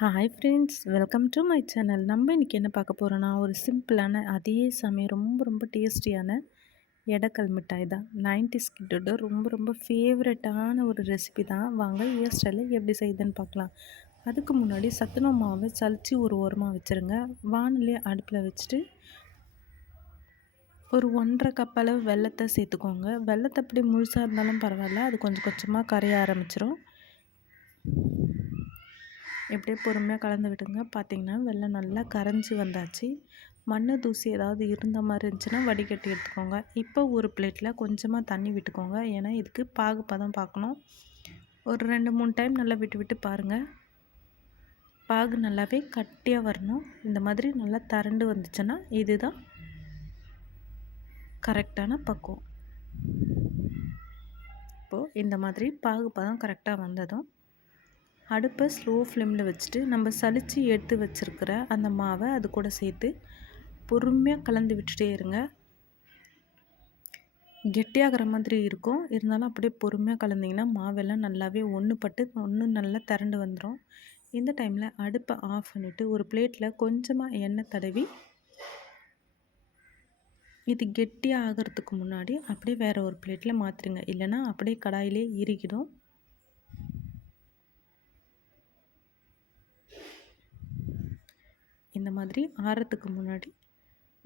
Hi friends, welcome to my channel. நம்ம இன்றைக்கி என்ன பார்க்க போகிறோன்னா, ஒரு சிம்பிளான அதே சமயம் ரொம்ப ரொம்ப டேஸ்டியான எடக்கல் மிட்டாய் தான். 90s கிட்டோட ரொம்ப ரொம்ப ஃபேவரட்டான ஒரு ரெசிபி தான். வாங்க ஏர் ஸ்டைலில் எப்படி செய்யுதுன்னு பார்க்கலாம். அதுக்கு முன்னாடி சத்துணவு மாவை சலிச்சு ஒரு ஓரமாக வச்சுருங்க. வானொலி அடுப்பில் வச்சுட்டு ஒரு 1.5 கப் அளவு வெல்லத்தை சேர்த்துக்கோங்க. வெல்லத்தை அப்படி முழுசாக இருந்தாலும் பரவாயில்ல, அது கொஞ்சம் கொஞ்சமாக கரைய ஆரம்பிச்சிடும். எப்படியே பொறுமையாக கலந்து விட்டுங்க. பார்த்திங்கன்னா வெல்லம் நல்லா கரைஞ்சி வந்தாச்சு. மண் தூசி ஏதாவது இருந்த மாதிரி இருந்துச்சுன்னா வடிகட்டி எடுத்துக்கோங்க. இப்போ ஒரு பிளேட்டில் கொஞ்சமாக தண்ணி விட்டுக்கோங்க. ஏன்னா இதுக்கு பாகுப்பதம் பார்க்கணும். ஒரு 2-3 டைம் நல்லா விட்டு விட்டு பாருங்கள். பாகு நல்லாவே கட்டியாக வரணும். இந்த மாதிரி நல்லா திரண்டு வந்துச்சுன்னா இதுதான் கரெக்டான பக்குவம். இப்போது இந்த மாதிரி பாகுப்பதம் கரெக்டாக வந்ததும் அடுப்பை ஸ்லோ ஃப்ளேமில் வச்சுட்டு நம்ம சலித்து எடுத்து வச்சுருக்கிற அந்த மாவை அது கூட சேர்த்து பொறுமையாக கலந்து விட்டுட்டே இருங்க. கெட்டியாகிற மாதிரி இருக்கும், இருந்தாலும் அப்படியே பொறுமையாக கலந்திங்கன்னா மாவெல்லாம் நல்லாவே ஒன்று நல்லா திரண்டு வந்துடும். இந்த டைமில் அடுப்பை ஆஃப் பண்ணிவிட்டு ஒரு பிளேட்டில் கொஞ்சமாக எண்ணெய் தடவி இது கெட்டியாக ஆகிறதுக்கு முன்னாடி அப்படியே வேறு ஒரு பிளேட்டில் மாற்றிடுங்க. இல்லைனா அப்படியே கடாயிலே இறுகிடும். இந்த மாதிரி ஆறத்துக்கு முன்னாடி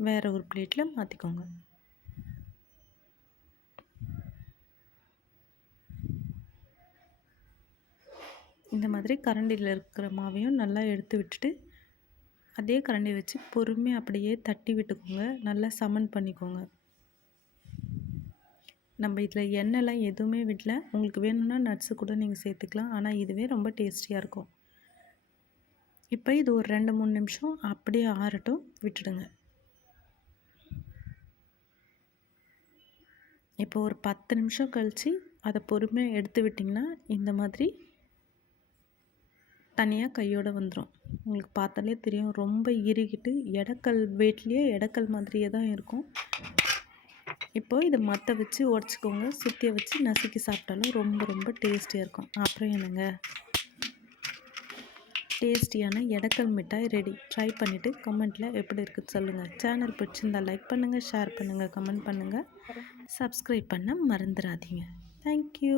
வேறு ஒரு பிளேட்டில் மாற்றிக்கோங்க. இந்த மாதிரி கரண்டியில் இருக்கிற மாவையும் நல்லா எடுத்து விட்டுட்டு அதே கரண்டி வச்சு பொறுமையாக அப்படியே தட்டி விட்டுக்கோங்க. நல்லா சமன் பண்ணிக்கோங்க. நம்ம இதில் எண்ணெய்லாம் எதுவுமே விடல. உங்களுக்கு வேணும்னா நட்ஸு கூட நீங்கள் சேர்த்துக்கலாம். ஆனால் இதுவே ரொம்ப டேஸ்டியாக இருக்கும். இப்போ இது ஒரு 2-3 நிமிஷம் அப்படியே ஆறட்டும், விட்டுடுங்க. இப்போ ஒரு 10 நிமிஷம் கழித்து அதை பொறுமையாக எடுத்து விட்டிங்கன்னா இந்த மாதிரி தனியாக கையோடு வந்துடும். உங்களுக்கு பார்த்தாலே தெரியும், ரொம்ப இறுகிட்டு எடக்கல் வெயிட்லேயே எடக்கல் மாதிரியே தான் இருக்கும். இப்போது இதை மற்ற வச்சு உடச்சிக்கோங்க. சுற்றியை வச்சு நசுக்கி சாப்பிட்டாலும் ரொம்ப ரொம்ப டேஸ்டியாக இருக்கும். அப்புறம் என்னங்க, டேஸ்டியான எடக்கல் மிட்டாய் ரெடி. ட்ரை பண்ணிவிட்டு கமெண்ட்டில் எப்படி இருக்குன்னு சொல்லுங்கள். சேனல் பிடிச்சிருந்தால் லைக் பண்ணுங்கள், ஷேர் பண்ணுங்கள், கமெண்ட் பண்ணுங்கள். சப்ஸ்கிரைப் பண்ண மறந்துடாதீங்க. தேங்க்யூ.